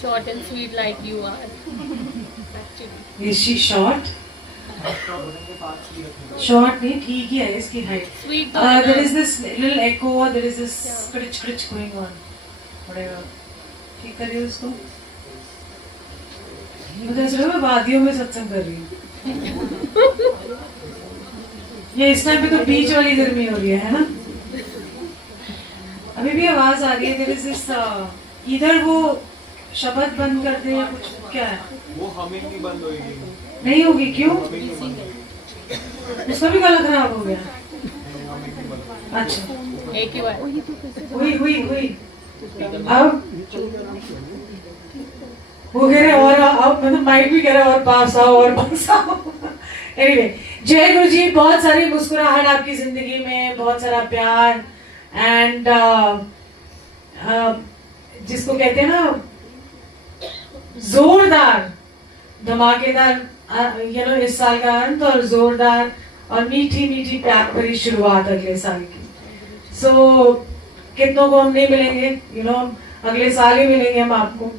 Short and sweet like you are. Actually. Is she short? Short नहीं, ठीक ही है इसकी height. Sweet तो There is this little echo, there is this crunch going on. Whatever. ठीक करिए उसको. मुझे ऐसा लगा मैं वादियों में सत्संग कर रही हूँ. ये इस टाइम पे तो बीच वाली गर्मी हो रही है ना? अभी भी आवाज आ रही है. There is this इधर वो शब्द बंद कर दे या कुछ क्या है? वो हमिंग नहीं बंद होगी. नहीं होगी क्यों? उसका भी गला खराब हो गया. अच्छा. एक ही बार. हुई. अब वो कह रहे और अब मतलब माइक भी कह रहा है और पास आओ. Anyway, जय गुरु जी. बहुत सारी मुस्कुराहट आपकी जिंदगी में, बहुत सारा प्यार एंड जिसको कहते हैं ना जोरदार धमाकेदार इस साल का अंत और जोरदार और मीठी मीठी प्यार भरी शुरुआत अगले साल की. सो कितनों को हम नहीं मिलेंगे, अगले साल ही मिलेंगे हम आपको.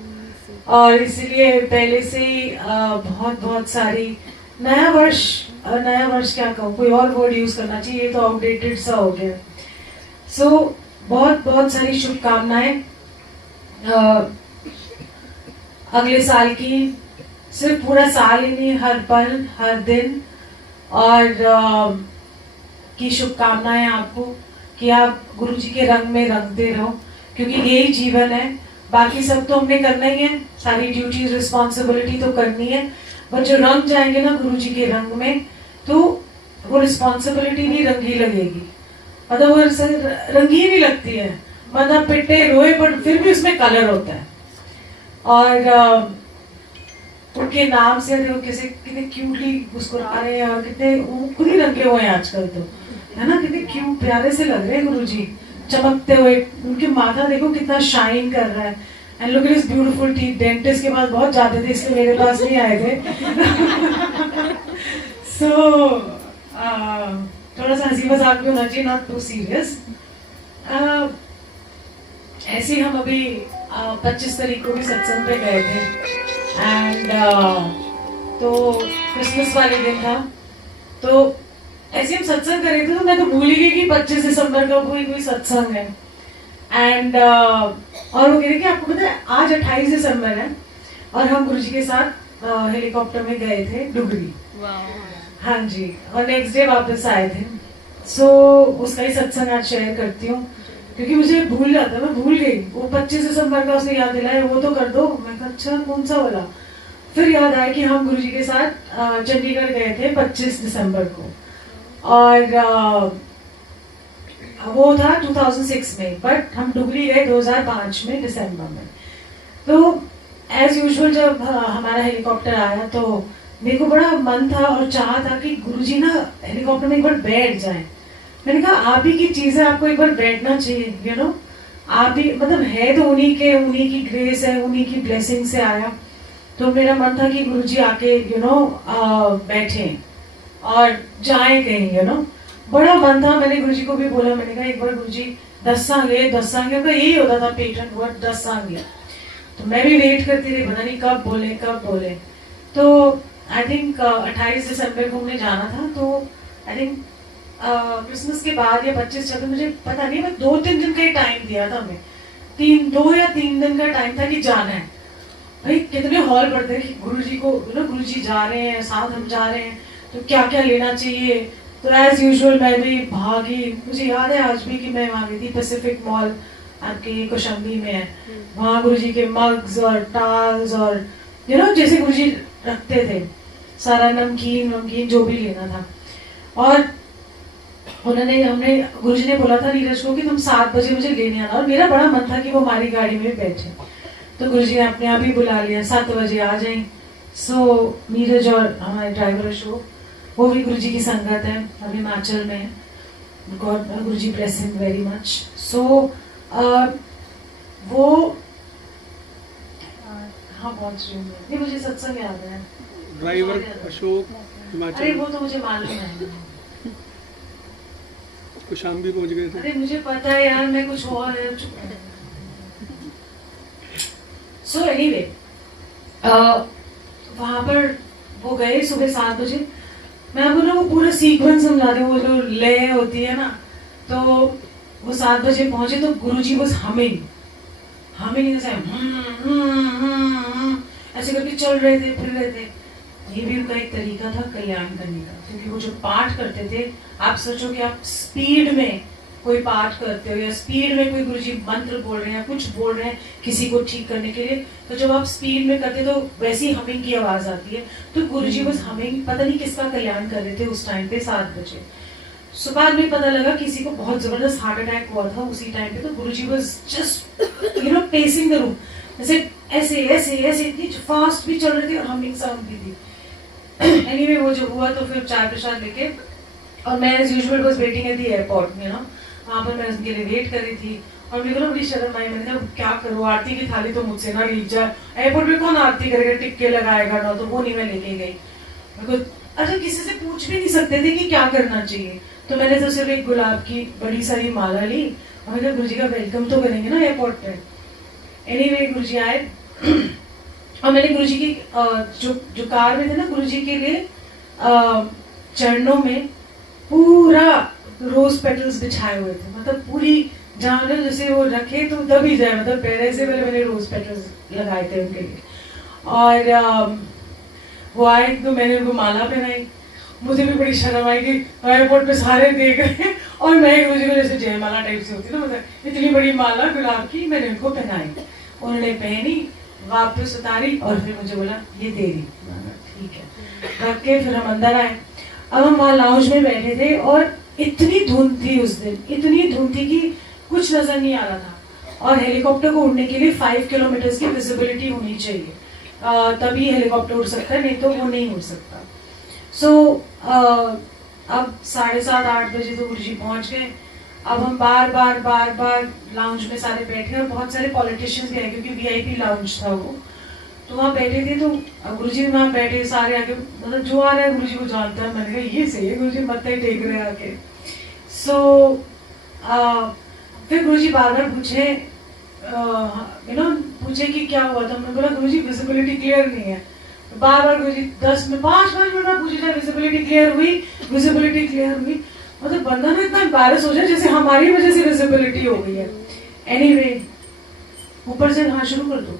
और इसलिए पहले से ही बहुत सारी नया वर्ष क्या कहूँ, कोई और वर्ड यूज करना चाहिए, तो आउटडेटेड सा हो गया. सो बहुत सारी शुभकामनाएं अगले साल की. सिर्फ पूरा साल ही नहीं, हर पल हर दिन और की शुभकामनाएं आपको कि आप गुरु जी के रंग में रंगते रहो, क्योंकि यही जीवन है. बाकी सब तो हमने करना ही है, सारी ड्यूटीज रिस्पॉन्सिबिलिटी तो करनी है, बट जो रंग जाएंगे ना गुरु जी के रंग में, तो वो रिस्पॉन्सिबिलिटी भी रंगी लगेगी. मतलब वो रंगीन ही लगती है, मतलब पिटे रोए पर फिर भी उसमें कलर होता है. और उनके नाम से देखो कितने क्यूटली मुस्कुरा रहे हैं और कितने खुद ही रंगे हुए हैं आजकल तो, है ना? कितने क्यूट प्यारे से लग रहे हैं गुरु जी चमकते हुए. उनके माथा देखो कितना शाइन कर रहा है. And look at his beautiful teeth. Dentist के पास बहुत जाते थे, इसलिए मेरे पास नहीं आए थे. सो थोड़ा सा हंसी मजाक भी होना चाहिए, नॉट टू सीरियस. ऐसे हम अभी 25 तारीख को भी सत्संग पे गए थे एंड तो क्रिसमस वाले दिन था, तो ऐसे हम सत्संग कर रहे थे, तो मैं तो भूल ही गई कि 25 दिसंबर का कोई सत्संग है. एंड और वो कह रहे कि आपको पता है आज 28 दिसंबर है और हम गुरुजी के साथ हेलीकॉप्टर में गए थे डुगरी. हाँ जी. और नेक्स्ट डे वापस आए थे. सो उसका ही सत्संग आज शेयर करती हूँ, क्योंकि मुझे भूल जाता, मैं भूल गई. वो 25 दिसंबर का उसने याद दिलाया, वो तो कर दो. मैं कहा अच्छा कौन सा वाला. फिर याद आया कि हम गुरुजी के साथ चंडीगढ़ गए थे 25 दिसंबर को, और वो था 2006 में, बट हम डुगरी गए 2005 में दिसंबर में. तो एज यूजुअल जब हमारा हेलीकॉप्टर आया तो मेरे को बड़ा मन था और चाह था कि गुरुजी ना हेलीकॉप्टर में एक बार बैठ जाए. मैंने कहा आप ही की चीज है, आपको एक बार बैठना चाहिए. आप ही मतलब है तो उन्हीं की ग्रेस है, उन्हीं की ब्लेसिंग से आया. तो मेरा मन था कि गुरुजी आके बैठे और जाए कहीं. बड़ा मन था. मैंने गुरुजी को भी बोला, मैंने कहा एक बार गुरुजी दसांगे. तो यही होता था पेटेंट वर्ड दसांगे. तो मैं भी वेट करती रही, पता नहीं कब बोले. तो आई थिंक 28 दिसंबर को हमने जाना था. तो आई थिंक क्रिसमस के बाद या 25 जब मुझे पता नहीं, मैं 2-3 दिन का ही टाइम दिया था. मैं 2 या 3 दिन का टाइम था कि जाना है. भाई कितने हॉल पड़ते हैं कि गुरुजी को गुरुजी जा रहे हैं, साथ हम जा रहे हैं, तो क्या क्या लेना चाहिए. तो एज यूजुअल मैं भी भागी. मुझे याद है आज भी कि मैं वहाँ गई थी पैसिफिक मॉल, आपके कौशाम्बी में है. वहाँ गुरुजी के मग्स और टाल्स और जैसे गुरुजी रखते थे, सारा नमकीन जो भी लेना था. और हमने गुरुजी ने बोला था नीरज को कि तुम 7 बजे मुझे लेने आना. और मेरा बड़ा मन था कि वो हमारी गाड़ी में बैठे, तो गुरुजी ने अपने आप ही बुला लिया 7 बजे आ जाए. सो नीरज और हमारे ड्राइवर अशोक, वो भी गुरुजी की संगत है, अभी हिमाचल में है. गॉड गुरुजी ब्लेस हिम वेरी मच. सो वो हाँ पहुंच रही हूँ. नहीं मुझे सत्संग याद है. ड्राइवर अशोक हिमाचल. अरे वो तो मुझे मालूम है. कौशाम्बी पहुंच गए थे. अरे मुझे पता है यार, मैं कुछ और सो एनीवे वहां पर वो गए सुबह 7 बजे। मैं आपको ना वो पूरा सीक्वेंस समझा रही हूँ, वो जो लय होती है ना, तो वो 7 बजे पहुंचे तो गुरुजी बस हमिंग ऐसे ऐसे करके चल रहे थे, फिर रहे थे। ये भी उनका एक तरीका था कल्याण करने का, क्योंकि वो जो पाठ करते थे, आप सोचो कि आप स्पीड में कोई पाठ करते हो या स्पीड में कोई गुरुजी मंत्र बोल रहे हैं या कुछ बोल रहे हैं किसी को ठीक करने के लिए, तो जब आप स्पीड में करते तो वैसी हमिंग की आवाज आती है। तो गुरुजी बस हमिंग, पता नहीं किसका कल्याण कर रहे थे उस टाइम पे 7 बजे। सुबह में पता लगा किसी को बहुत जबरदस्त हार्ट अटैक हुआ था उसी टाइम पे, तो Guruji was just pacing the room, जैसे ऐसे ऐसे ऐसे इतनी फास्ट भी चल रही थी और हमिंग साउंड भी थी। एनीवे वो जो हुआ तो फिर चाय प्रसाद लेके, और मैं as usual was waiting at the airport में ना, वहाँ पर मैं उनके लिए वेट कर रही थी। और मेरे को ना बड़ी शर्म आई, मैंने कहा क्या करूँ, आरती की थाली तो मुझसे ना लीक जाए, एयरपोर्ट पे कौन आरती करेगा, टिक्के लगाएगा ना, तो वो नहीं मैं लेके गई। मेरे को अच्छा किसी से पूछ भी नहीं सकते थे कि क्या करना चाहिए, तो मैंने तो सिर्फ एक गुलाब की बड़ी सारी माला ली और मैंने गुरुजी का वेलकम तो करेंगे ना एयरपोर्ट पे। एनीवे गुरुजी आए और मैंने गुरुजी की जो कार में थे ना, गुरुजी के लिए चरणों में पूरा रोज पेटल्स बिछाए हुए थे, मतलब पूरी जहाँ ना जैसे वो रखे तो तभी जाए, मतलब पैरे से पहले मैंने रोज पेटल्स लगाए थे उनके लिए। और वो आए तो मैंने उनको माला पहनाई। मुझे भी बड़ी शर्म आई कि एयरपोर्ट पे सारे देख रहे हैं और मैं गुरुजी को जैसे जयमाला टाइप से होती ना, मतलब इतनी बड़ी माला गुलाब की मैंने उनको पहनाई। उन्होंने पहनी, वापस उतारी और फिर मुझे बोला ये तेरी, ठीक है, रख के फिर हम अंदर आए। अब हम वहाँ लाउंज में बैठे थे और इतनी धुंध थी उस दिन, इतनी धुंध थी कि कुछ नजर नहीं आ रहा था, और हेलीकॉप्टर को उड़ने के लिए 5 किलोमीटर की विजिबिलिटी होनी चाहिए, तभी हेलीकॉप्टर उड़ सकता है, नहीं तो वो नहीं उड़ सकता। सो अब 7:30-8 बजे तो गुरुजी पहुंच गए। अब हम बार बार लाउंज में सारे बैठे और बहुत सारे पॉलिटिशियंस भी आए क्योंकि वीआईपी लाउंज था वो, तो वहाँ बैठे थे। तो गुरुजी वहाँ बैठे सारे आके, मतलब जो आ रहा है गुरुजी को जानता है। मैंने कहा ये सही है, गुरुजी मत्था ही टेक रहे आके। सो फिर गुरुजी बार बार पूछे पूछे कि क्या हुआ था। हमने बोला गुरुजी विजिबिलिटी क्लियर नहीं है। बार बार गुरुजी 5 मिनट में पूछे जाए विजिबिलिटी क्लियर हुई, मतलब बंदा ना इतना एम्बैरेस हो जाए जैसे हमारी वजह से विजिबिलिटी हो गई है। एनीवे ऊपर से हाँ शुरू कर दो।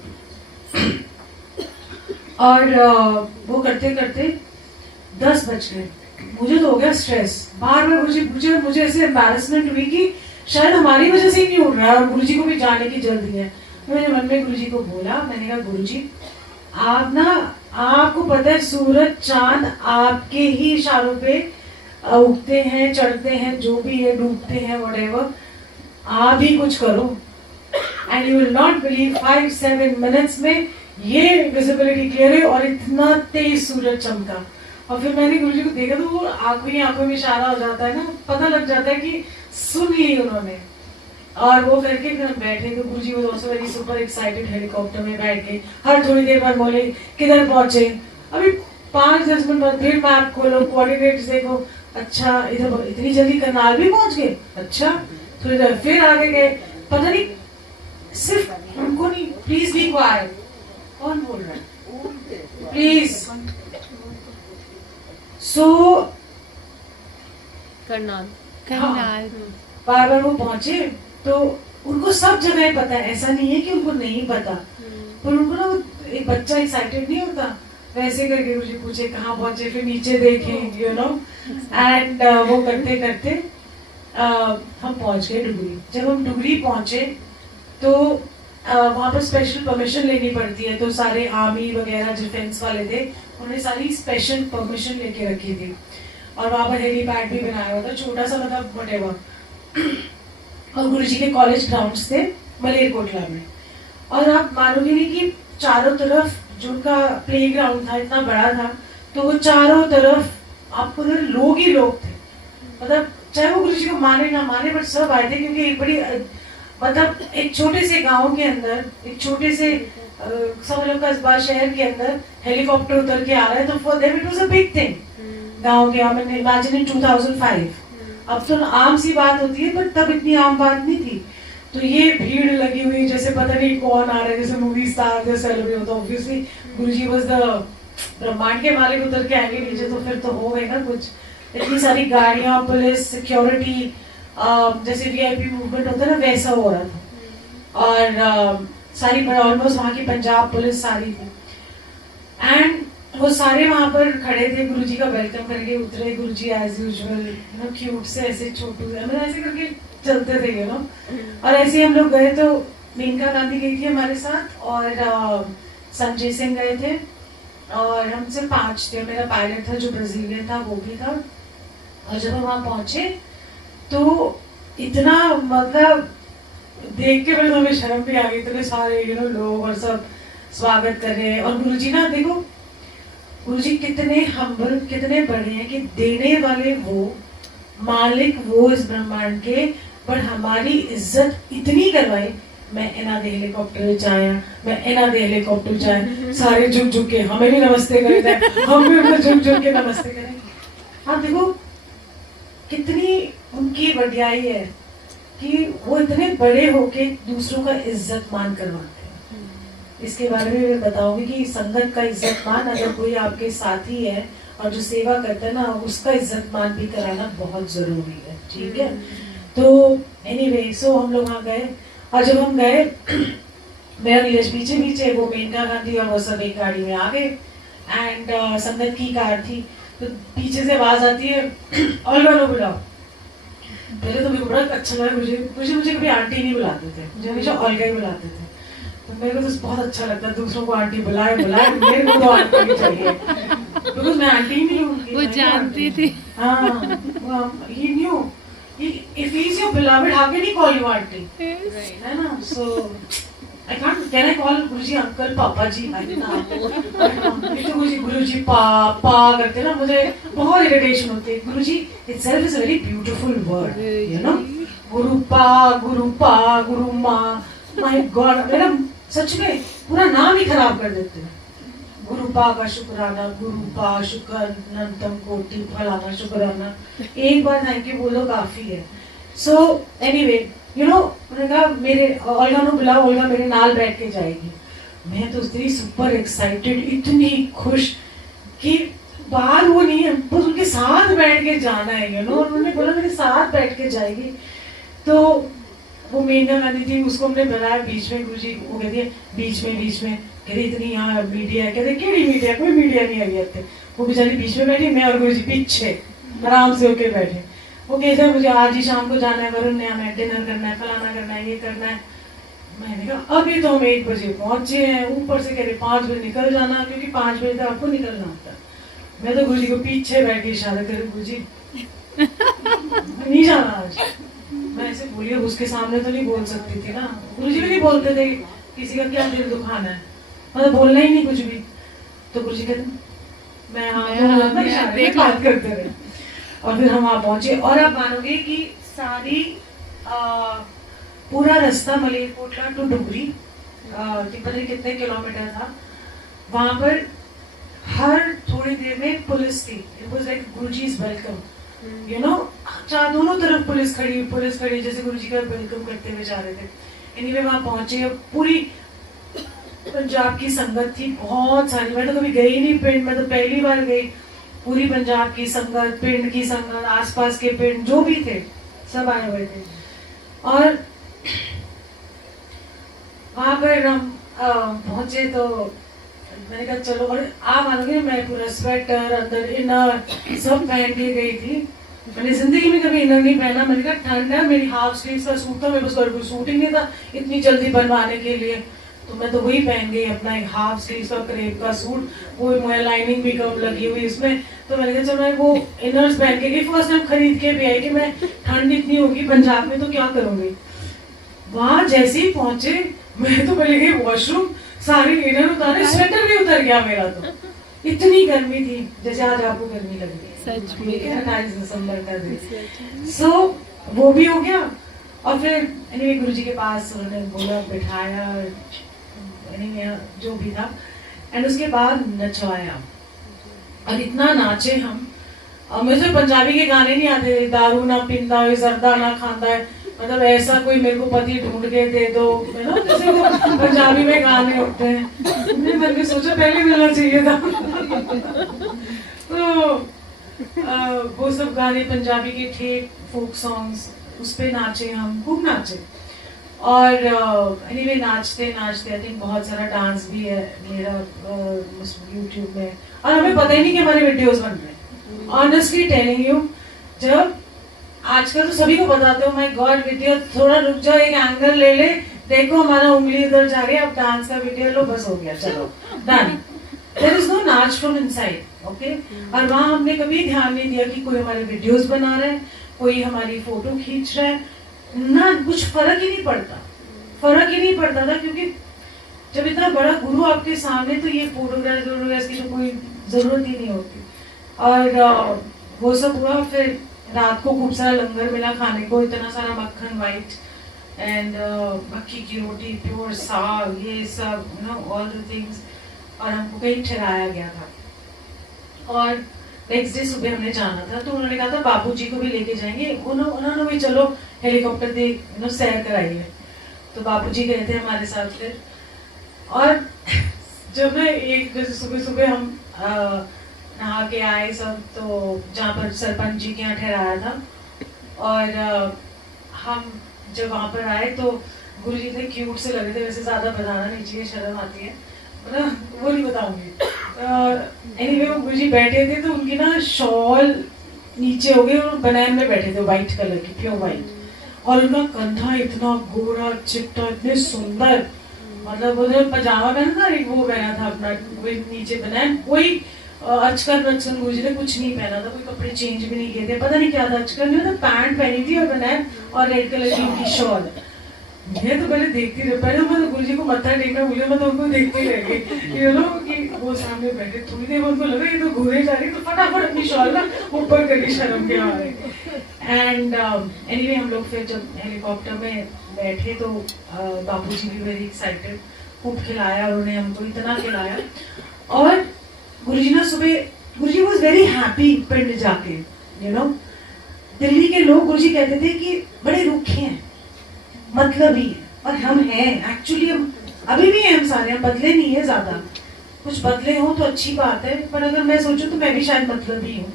और वो करते करते 10 बज गए। मुझे तो हो गया स्ट्रेस, बार बार गुरुजी पूछे, मुझे ऐसे एम्बैरेसमेंट हुई कि शायद हमारी वजह से ही नहीं उड़ रहा है और गुरुजी को भी जाने की जल्दी है। तो मैंने मन में गुरुजी को बोला, मैंने कहा गुरुजी आप ना, आपको पता है सूरज चांद आपके ही इशारों पे उगते हैं, चढ़ते हैं, जो भी है, डूबते हैं, व्हाटएवर, आप ही कुछ करो। And you will not believe 5-7 minutes में ये विजिबिलिटी क्लियर है और इतना तेज सूरज चमका। और फिर मैंने गुरुजी को देखा तो वो आंखों में इशारा हो जाता है ना, पता लग जाता है कि सुन ली उन्होंने। और वो करके फिर हम बैठे तो Guruji was also very super excited. Helicopter में बैठ के हर थोड़ी देर बाद बोले किधर पहुंचे। अभी 5-10 मिनट बाद फिर मैप खोलो, कोऑर्डिनेट्स देखो, अच्छा इधर इतनी जल्दी करनाल भी पहुंच गए, अच्छा थोड़ी देर फिर आगे गए। पता नहीं सिर्फ उनको नहीं, प्लीज बी क्वाइट, कौन बोल रहा है प्लीज। सो करनाल बार बार वो पहुंचे तो उनको सब जगह पता है, ऐसा नहीं है कि उनको नहीं पता, पर उनको ना एक बच्चा एक्साइटेड नहीं होता वैसे करके मुझे पूछे कहाँ पहुंचे, फिर नीचे देखे, यू नो। एंड वो करते करते हम पहुंच गए डुगरी। जब हम डुगरी पहुंचे तो वहाँ पर स्पेशल परमिशन लेनी पड़ती है, तो सारे आर्मी वगैरह डिफेंस वाले थे, उन्होंने सारी स्पेशल परमिशन लेके रखी थी। और वहाँ पर हेलीपैड भी बनाया हुआ था, छोटा सा, मतलब व्हाटएवर। और गुरुजी के कॉलेज ग्राउंड्स थे मलेरकोटला में। और आप मानोगे नहीं कि चारों तरफ जो उनका प्ले ग्राउंड था इतना बड़ा था, तो वो चारों तरफ आपको उधर लोग ही लोग थे, मतलब चाहे वो गुरुजी को माने ना माने, बट सब आए थे। क्योंकि एक बड़ी, मतलब एक छोटे से गांव के अंदर, एक छोटे से समझ लो कस्बा शहर के अंदर हेलीकॉप्टर उतर के आ रहा है, तो for them it was a big thing. गांव के, आई मीन इमेजिन इन 2005। अब तो आम सी बात होती है, बट तब इतनी आम बात नहीं थी। तो ये भीड़ लगी हुई जैसे पता नहीं कौन आ रहा है, जैसे मूवी स्टार जैसे सेलिब्रेट होता है। ऑब्वियसली गुरुजी वाज द ब्रह्मांड के मालिक, उतर के आएंगे नीचे तो फिर तो हो गए ना कुछ। इतनी सारी गाड़ियां, पुलिस, सिक्योरिटी, जैसे वीआईपी मूवमेंट होता है ना वैसा हो रहा था। और सारी ऑलमोस्ट वहाँ की पंजाब पुलिस सारी थी, एंड वो सारे वहां पर खड़े थे गुरुजी का वेलकम करके उतरे। Guruji as usual you know cute से ऐसे छोटू मतलब ऐसे करके चलते थे यू नो। और ऐसे ही हम लोग गए तो मेनका गांधी गई थी हमारे साथ, और संजय सिंह गए थे, और हमसे 5 थे। मेरा पायलट था जो ब्राजीलियन था वो भी था। और जब हम वहां पहुंचे तो इतना मतलब देख के मेरे हमें शर्म भी आ गई, इतने सारे यू नो लोग और सब स्वागत कर रहे हैं। और गुरुजी ना देखो, गुरुजी कितने हम्बल, कितने बड़े हैं कि देने वाले वो, मालिक वो इस ब्रह्मांड के, पर हमारी इज्जत इतनी करवाई। मैं इना दे हेलीकॉप्टर जाया, मैं इना दे हेलीकॉप्टर जाया, सारे झुक झुक के हमें भी नमस्ते करे थे, हम भी उनको झुक झुक के नमस्ते करें। आप देखो कितनी उनकी बढ़ियाई है कि वो इतने बड़े होके दूसरों का इज्जत मान करवाते हैं। इसके बारे में मैं बताऊंगी कि संगत का इज्जत मान, अगर कोई आपके साथी है और जो सेवा करता है ना, उसका इज्जत मान भी कराना बहुत जरूरी है, ठीक है। तो एनीवे सो हम लोग वहाँ गए, और जब हम गए मेरा नीरज पीछे पीछे, वो मेनका गांधी और वो सब एक गाड़ी में आ गए, एंड संगत की कार थी। तो पीछे से आवाज आती है और लो बुलाओ। पहले तो मुझे बड़ा अच्छा लगा, मुझे कभी आंटी नहीं बुलाते थे, मुझे हमेशा ऑल्गा ही बुलाते थे। तो मेरे को तो बहुत अच्छा लगता है दूसरों को आंटी बुलाए, मेरे को तो आंटी नहीं चाहिए, बिकॉज मैं आंटी ही नहीं हूँ। वो जानती थी। हाँ, he knew. If he's your beloved, how can he call you auntie? है ना? So I can't. Can I call Guruji uncle, पापा जी? नहीं तो गुरुजी पापा करते ना, मुझे बहुत इरिटेशन होती है। गुरुजी itself is a very beautiful word, you know. गुरुपा, गुरु माँ, my God, मेरा सच में पूरा नाम ही खराब कर देते हैं। गुरुपा का शुक्राना, गुरुपा शुक्र नंतम कोटि फलाना शुक्राना, एक बार थैंक यू बोलो काफी है। सो एनीवे यू नो, उन्होंने कहा मेरे ओल्गा को बुलाओ, ओल्गा मेरे नाल बैठ के जाएगी। मैं तो इतनी सुपर एक्साइटेड, इतनी खुश कि बाहर वो नहीं है, बस उनके साथ बैठ के जाना है यू नो। उन्होंने बोला मेरे साथ बैठ के जाएगी। तो वो मेनका गांधी थी, उसको हमने बुलाया बीच में। गुरुजी वो कहती है बीच में कहते इतनी यहाँ मीडिया है, कहते केड़ी मीडिया, कोई मीडिया नहीं आई थे। वो बेचारी बीच में बैठी, मैं और गुरुजी पीछे आराम से होके बैठे। वो कहते मुझे आज ही शाम को जाना है वरुण ने, हमें डिनर करना है, फलाना करना है, ये करना है। मैंने कहा अभी तो हम 1 बजे पहुंचे हैं, ऊपर से कह रहे 5 बजे निकल जाना, क्योंकि 5 बजे तक आपको निकलना होता। मैं तो गुरुजी को पीछे बैठ के इशारा कर, गुरुजी नहीं जाना आज। मैं ऐसे बोली, उसके सामने तो नहीं बोल सकती थी ना, गुरुजी भी नहीं बोलते थे किसी का क्या दिल दुखाना है, मतलब बोलना ही नहीं कुछ भी। तो गुरुजी कहते मैं बात करते रहे, और फिर हम वहाँ पहुंचे। और आप मानोगे कि सारी पूरा रास्ता मलेरकोटला टू डुगरी, पता नहीं कितने किलोमीटर था, वहां पर हर थोड़ी देर में पुलिस थी। It was like Guruji's welcome, you know. दोनों तरफ पुलिस खड़ी जैसे गुरुजी का वेलकम करते हुए जा रहे थे। एनीवे वहां पहुंचे, पूरी पंजाब की संगत थी, बहुत सारी। मैं तो कभी गई नहीं पिंड, मैं तो पहली बार गई। पूरी पंजाब की संगत, पिंड की संगत, आसपास के पिंड जो भी थे सब आए हुए थे। और वहां पर हम पहुंचे तो मैंने कहा चलो, और आप मानोगे मैं पूरा स्वेटर, अंदर इनर सब पहन के गई थी। मैंने जिंदगी में कभी इनर नहीं पहना। मैंने कहा ठंड है, मेरी हाफ स्लीव का सूट था, मेरे पास कोई सूट ही नहीं था इतनी जल्दी बनवाने के लिए, तो मैं तो वही पहन गई, अपना एक हाफ स्लीव का क्रेप का सूट, वो मुझे लाइनिंग भी कम लगी हुई इसमें। तो मैंने कहा चलो मैं वो इनर्स पहन के गई। फर्स्ट टाइम खरीद के भी आई कि मैं ठंड इतनी होगी पंजाब में तो क्या करूंगी। वहां जैसे ही पहुंचे, मैं तो पहले गई वॉशरूम, सारी इनर उतारे, स्वेटर भी उतर गया मेरा। तो इतनी गर्मी थी जैसे आज आपको गर्मी लग रही है, सच में 28 दिसंबर का दिन। सो वो भी हो गया। और फिर एनीवे गुरुजी के पास उन्होंने बोला, बिठाया, एनीवे जो भी था, एंड उसके बाद नचवाया। और इतना नाचे हम, और मुझे पंजाबी के गाने नहीं आते, दारू ना पींदा है, जर्दा ना खांदा है, मतलब ऐसा कोई मेरे को पति ढूंढ के दे दो, यू नो, जैसे वो पंजाबी में गाने होते हैं, मैंने सोचा पहले मिलना चाहिए था। तो वो सब गाने पंजाबी के थे, फोक सॉन्ग्स, उस पे नाचे हम, खूब नाचे। और एनीवे नाचते नाचते आई थिंक बहुत सारा डांस भी है मेरा यूट्यूब में, और हमें पता ही नहीं कि हमारे वीडियोस बन रहे हैं। ऑनेस्टली टेलिंग यू, जब आजकल तो सभी को बताते हो माय गॉड वीडियो, थोड़ा रुक जाओ, एक एंगल ले ले, देखो हमारा उंगली इधर जा रही है, अब डांस का वीडियो लो, बस हो गया, चलो डन। देयर इज नो नाच फ्रॉम इनसाइड, ओके। और वहाँ हमने कभी ध्यान नहीं दिया कि कोई हमारे वीडियोस बना रहा है, कोई हमारी फोटो खींच रहा है, ना कुछ फर्क ही नहीं पड़ता, फर्क ही नहीं पड़ता था, क्योंकि जब इतना बड़ा गुरु आपके सामने, तो ये फोटोग्राफ की तो कोई जरूरत ही नहीं होती। और वो सब हुआ, फिर रात को खूब सारा लंगर मिला खाने को, इतना सारा मक्खन वाइट एंड मक्की की रोटी, प्योर साग, ये सब, you know, all the things. और हमको कहीं ठहराया गया था, और नेक्स्ट डे सुबह हमने जाना था, तो उन्होंने कहा था बाबूजी को भी लेके जाएंगे, उन्होंने भी चलो हेलीकॉप्टर दे, यू नो, सैर कराइए। तो बाबूजी गए थे हमारे साथ फिर। और जब मैं एक जैसे सुबह सुबह हम नहा के आए सब, तो जहाँ पर सरपंच जी के यहाँ ठहराया था, और हम जब वहाँ पर आए तो गुरु जी इतने क्यूट से लगे थे, वैसे ज्यादा बताना नहीं चाहिए, शर्म आती है, वो नहीं बताऊंगी। एनीवे वो गुरु जी बैठे थे, तो उनकी ना शॉल नीचे हो गई, और बनैन में बैठे थे, व्हाइट कलर की, प्योर व्हाइट, और उनका कंधा इतना गोरा चिट्टा, इतने सुंदर, मतलब वो जो पजामा पहना था, वो पहना था अपना, वही नीचे बनैन, कोई अचकन रचकन गुरु जी ने कुछ नहीं पहना था, कोई कपड़े चेंज भी नहीं किए थे, पता नहीं क्या था, अचकन में तो पैंट पहनी थी और बनैन और रेड कलर की उनकी शॉल। मैं तो पहले देखती रही, पहले मैं तो गुरु जी को मत्था टेकना भूली, मैं तो उनको देखती रह गई, यू नो, कि वो सामने बैठे, थोड़ी देर उनको लगा ये तो घूरे जा रही, तो फटाफट अपनी शॉल ना ऊपर करी शर्म के मारे। एंड एनीवे हम लोग फिर जब हेलीकॉप्टर में बैठे, तो बाबूजी भी वेरी एक्साइटेड, खूब खिलाया उन्होंने हमको, इतना खिलाया। और गुरुजी ना सुबह, गुरुजी वाज वेरी हैप्पी पिंड जाके, यू नो। दिल्ली के लोग गुरुजी कहते थे कि बड़े रुखे हैं, मतलबी है, और हम हैं एक्चुअली, हम अभी भी हैं, हम सारे, हम बदले नहीं है ज्यादा, कुछ बदले हो तो अच्छी बात है, पर अगर मैं सोचूं तो मैं भी शायद मतलबी हूँ।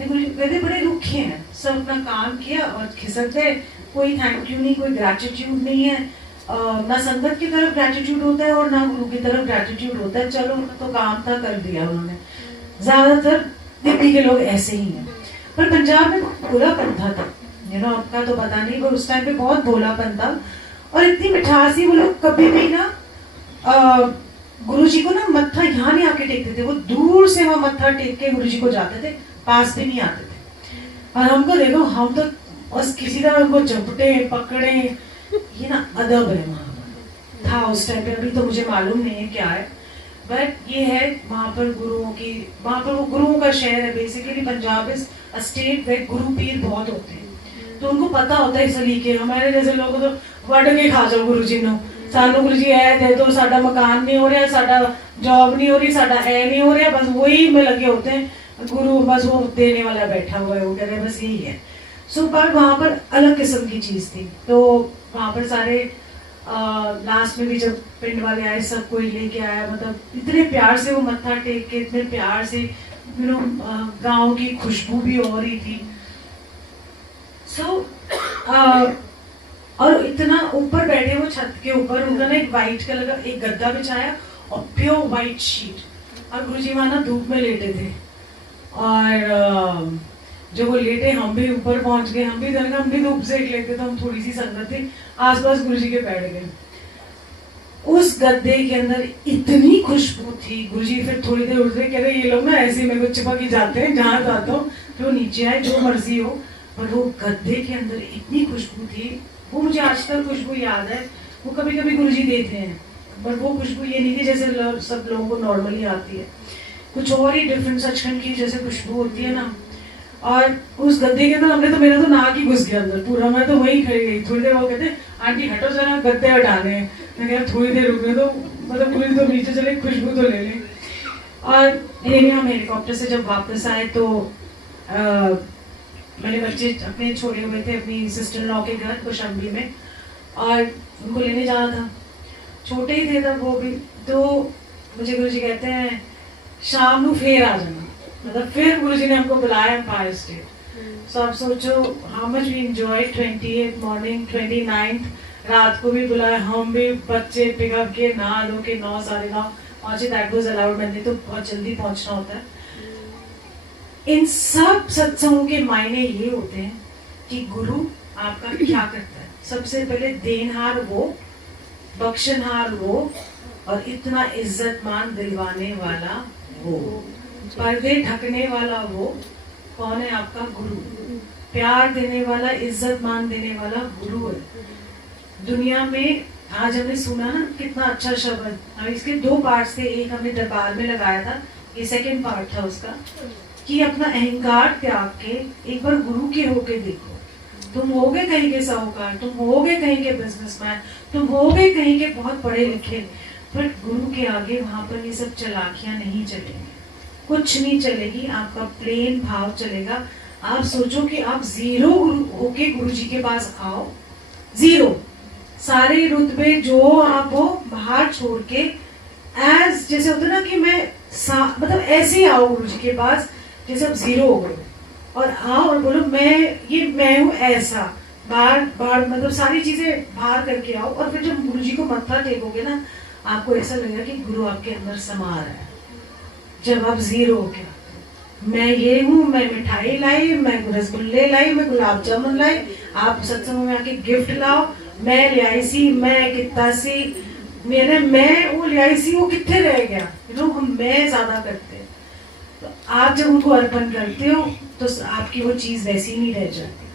गुरुजी कहते बड़े रुखे हैं, सब अपना काम किया और खिसक गए, कोई थैंक यू नहीं, कोई ग्रेटिट्यूड नहीं है, ना संगत की तरफ ग्रेटिट्यूड होता है और ना गुरु की तरफ ग्रेटिट्यूड होता है, चलो तो काम था कर दिया उन्होंने। ज्यादातर दिल्ली के लोग ऐसे ही हैं, पर पंजाब में भोलापन था, यू नो, आपका तो पता नहीं, पर उस टाइम पे बहुत भोलापन था, और इतनी मिठासी, वो लोग कभी भी ना गुरु जी को ना मत्था यहाँ नहीं आके टेकते थे, वो दूर से वो मत्था टेक के गुरु जी को जाते थे, पास भी नहीं आते थे। और हमको देखो, हम तो बस किसी तरह उनको झपटे पकड़े, ये ना अदब है वहाँ था उस टाइम पे, अभी तो मुझे मालूम नहीं है क्या है, बट ये है वहाँ पर गुरुओं की, वहाँ पर वो गुरुओं का शहर है basically. Punjab is a state where गुरु पीर बहुत होते हैं, तो उनको पता होता है सलीके। हमारे जैसे लोग तो वड़ के खा जाओ गुरु जी नो, सानू गुरु जी ऐ दे दो, साडा मकान नहीं हो रहा, साडा जॉब नहीं हो रही, साडा ऐ नहीं हो रहा, बस वही में लगे होते हैं, गुरु बस वो देने वाला बैठा हुआ है, वो कह रहे बस यही है। सो पर वहाँ पर अलग किस्म की चीज थी, तो वहाँ पर सारे लास्ट में भी जब पिंड वाले आए, सब कोई लेके आया, मतलब इतने प्यार से वो मत्था टेक के, इतने प्यार से, यू नो, गाँव की खुशबू भी हो रही थी। सो और इतना ऊपर बैठे वो छत के ऊपर, उन्होंने एक व्हाइट कलर का एक गद्दा बिछाया और प्योर व्हाइट शीट, और गुरुजी वहां ना धूप में लेटे थे, और जो वो लेटे, हम भी ऊपर पहुंच गए, हम भी धूप सेक लेते, तो हम थोड़ी सी संगत थी, आसपास गुरुजी के बैठ गए। उस गद्दे के अंदर इतनी खुशबू थी, गुरुजी फिर थोड़ी देर उठ गए, कह रहे ये लोग ना ऐसे मेरे को चिपक ही जाते हैं, जहाँ जाता हूँ तो नीचे आए, जो मर्जी हो, पर वो गद्दे के अंदर इतनी खुशबू थी, वो मुझे आज तक खुशबू याद है। वो कभी कभी गुरुजी देते हैं, पर वो खुशबू ये नहीं थी जैसे सब लोगों को नॉर्मली आती है, कुछ और ही डिफरेंट सचखंड की जैसे खुशबू होती है ना। और उस गद्दे के अंदर हमने तो, मेरा तो नाक ही घुस गया अंदर पूरा, मैं तो वहीं खड़ी गई। थोड़ी देर वो कहते आंटी हटो जरा, गद्दे हटाने हैं, मैं कह थोड़ी देर रुके, तो मतलब पूरी तो नीचे चले, खुशबू तो ले लें। और ये हम हेलीकॉप्टर से जब वापस आए, तो मैंने बच्चे अपने छोड़े हुए थे अपनी सिस्टर लॉ के घर कौशाम्बी में, और उनको लेने जाना था। छोटे ही थे तब वो भी। तो मुझे गुरुजी कहते हैं शाम को फिर आ जाना, मतलब फिर गुरुजी ने हमको बुलाया एम्पायर स्टेट। सो आप सोचो how much we enjoy. 28 morning, 29 रात को भी बुलाया, हम भी बच्चे पिकअप के नहा धो के 9 साढ़े 9 पहुंचे। दैट वाज अलाउड, मैंने तो बहुत जल्दी पहुंचना होता है। इन सब सत्संगों के मायने ये होते हैं कि गुरु आपका क्या करता है। सबसे पहले देनहार वो, बख्शनहार वो, और इतना इज्जतमान दिलवाने वाला वो, पर्दे ढकने वाला वो। कौन है आपका गुरु? प्यार देने वाला, इज्जत मान देने वाला गुरु है। दुनिया में आज हमने सुना ना कितना अच्छा शब्द। अब इसके 2 पार्ट थे, एक हमने दरबार में लगाया था, ये सेकंड पार्ट था उसका, कि अपना अहंकार त्याग के एक बार गुरु के होके देखो। तुम होगे कहीं के साहूकार, तुम होगे कहीं के बिजनेसमैन, तुम होगे कहीं के बहुत पढ़े लिखे, बट गुरु के आगे वहां पर ये सब चालाकियां नहीं चलेंगी, कुछ नहीं चलेगी। आपका प्लेन भाव चलेगा। आप सोचो कि आप जीरो होके गुरु जी के पास आओ, जीरो, सारे रुतबे जो आप हो बाहर छोड़ के, एज जैसे होता ना कि मैं मतलब ऐसे ही आओ गुरु जी के पास जैसे आप जीरो हो गए, और आओ और बोलो मैं हूँ ऐसा। बाहर मतलब सारी चीजें बाहर करके आओ, और फिर जब गुरु जी को मत्था टेकोगे ना, आपको ऐसा लगेगा कि गुरु आपके अंदर समा रहा है। जब आप जीरो हो गया, मैं ये हूँ, मैं मिठाई लाई, मैं रसगुल्ले लाई, मैं गुलाब जामुन लाई, आप सत्संग में आके गिफ्ट लाओ, मैं लियाई सी, मैं कितना सी, मेरे मैं वो लियाई सी, वो कितने रह गया। हम मैं ज्यादा करते हैं। तो आप जब उनको अर्पण करते हो तो आपकी वो चीज वैसी नहीं रह जाती।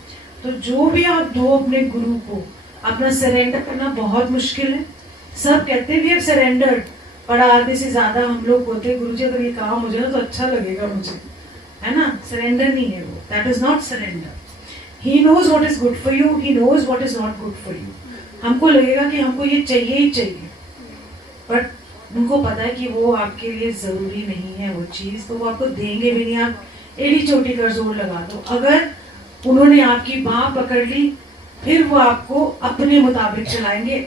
तो जो भी आप दो अपने गुरु को, अपना सरेंडर करना बहुत मुश्किल है। सब कहते हैं वी हैव सरेंडर्ड, पर आधे से ज्यादा हम लोग बोलते हैं गुरु जी अगर ये काम हो जाए ना तो अच्छा लगेगा मुझे, है ना। सरेंडर नहीं है वो, that is not surrender. He knows what is good for you, he knows what is not good for you. हमको लगेगा कि हमको ये चाहिए ही चाहिए, बट उनको पता है कि वो आपके लिए जरूरी नहीं है वो चीज, तो वो आपको देंगे भी नहीं। आप एड़ी चोटी कर जोर लगा दो, अगर उन्होंने आपकी बाह पकड़ ली फिर वो आपको अपने मुताबिक चलाएंगे।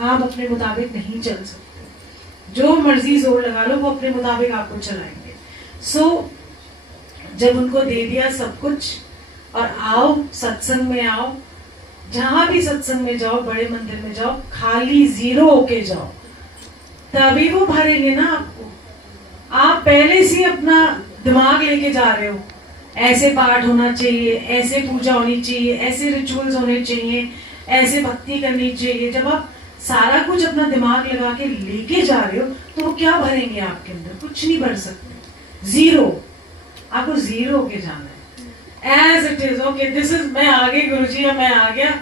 आप अपने मुताबिक नहीं चल सकते, जो मर्जी जोर लगा लो वो अपने मुताबिक आपको चलाएंगे। सो जब उनको दे दिया सब कुछ, और आओ सत्संग में आओ, जहां भी सत्संग में जाओ, बड़े मंदिर में जाओ, खाली जीरो होके जाओ, तभी वो भरेंगे ना आपको। आप पहले से अपना दिमाग लेके जा रहे हो, ऐसे पाठ होना चाहिए, ऐसे पूजा होनी चाहिए, ऐसे रिचुअल्स होने चाहिए, ऐसे भक्ति करनी चाहिए। जब आप सारा कुछ अपना दिमाग लगा के लेके जा रहे हो तो वो क्या भरेंगे आपके अंदर? कुछ नहीं भर सकते। जीरो, आपको जीरो होके जाना है, as it is. Okay this is, मैं आ गई गुरुजी, मैं आ गया,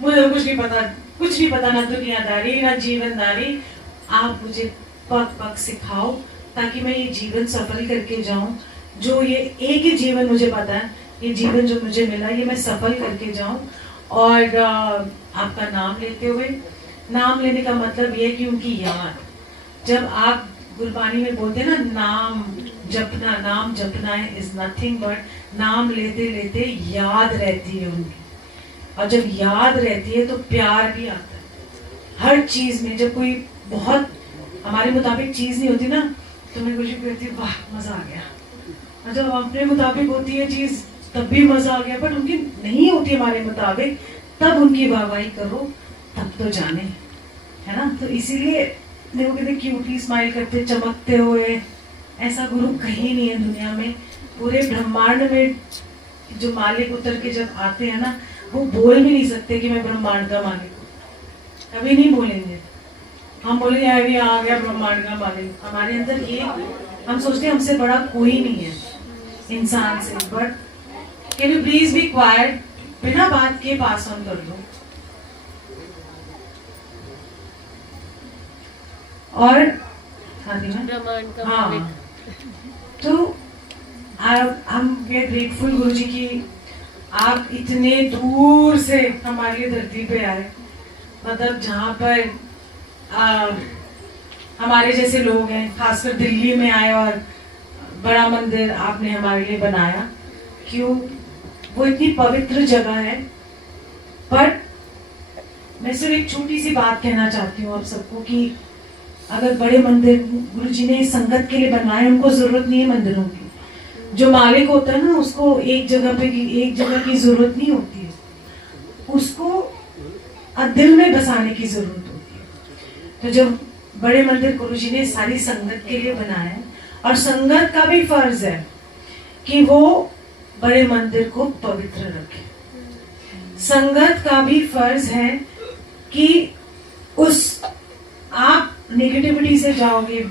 मुझे कुछ नहीं पता, कुछ नहीं पता, ना दुनियादारी ना जीवनदारी। आप मुझे पग पग सिखाओ ताकि मैं ये जीवन सफल करके जाऊं। जो ये एक ही जीवन मुझे पता है, ये जीवन जो मुझे मिला ये मैं सफल करके जाऊं। और आपका नाम लेते हुए, नाम लेने का मतलब ये है कि उनकी याद, जब आप गुरबानी में बोलते हैं ना नाम जपना, नाम जपना है इज नथिंग बट नाम लेते लेते याद रहती है उनकी, और जब याद रहती है तो प्यार भी आता है हर चीज में। जब कोई बहुत हमारे मुताबिक चीज नहीं होती ना तो मैं कुछ कहती हूँ वाह मजा आ गया, और जब अपने मुताबिक होती है चीज तब भी मजा आ गया, बट उनकी नहीं होती हमारे मुताबिक, तब उनकी वाहवाही करो, तब तो जाने, है ना। तो इसीलिए देखो कहते क्यूटली स्माइल करते चमकते हुए, ऐसा गुरु कहीं नहीं है दुनिया में। पूरे ब्रह्मांड में जो मालिक उतर के जब आते हैं ना, वो बोल भी नहीं सकते कि मैं ब्रह्मांड का मालिक हूँ, कभी नहीं बोलेंगे। हम बोलेंगे अभी आ गया ब्रह्मांड का मालिक, हमारे अंदर ये हम सोचते हैं हमसे बड़ा कोई नहीं है इंसान से। But can you please be quite, बिना बात के पास ऑन कर दो। और हाँ, तो हम वे ग्रेटफुल गुरु जी की आप इतने दूर से हमारी लिए धरती पे आए, मतलब जहाँ पर हमारे जैसे लोग हैं, खासकर दिल्ली में आए और बड़ा मंदिर आपने हमारे लिए बनाया। क्यों? वो इतनी पवित्र जगह है। पर मैं सिर्फ एक छोटी सी बात कहना चाहती हूँ आप सबको कि अगर बड़े मंदिर गुरु जी ने संगत के लिए बनवाए, उनको जरूरत नहीं है मंदिरों की। जो मालिक होता है ना, उसको एक जगह की जरूरत नहीं होती है, उसको दिल में बसाने की जरूरत होती है। तो जब बड़े मंदिर गुरु जी ने सारी संगत के लिए बनाया है, और संगत का भी फर्ज है कि वो बड़े मंदिर को पवित्र रखे। संगत का भी फर्ज है कि आप नेगेटिविटी से जाओगे,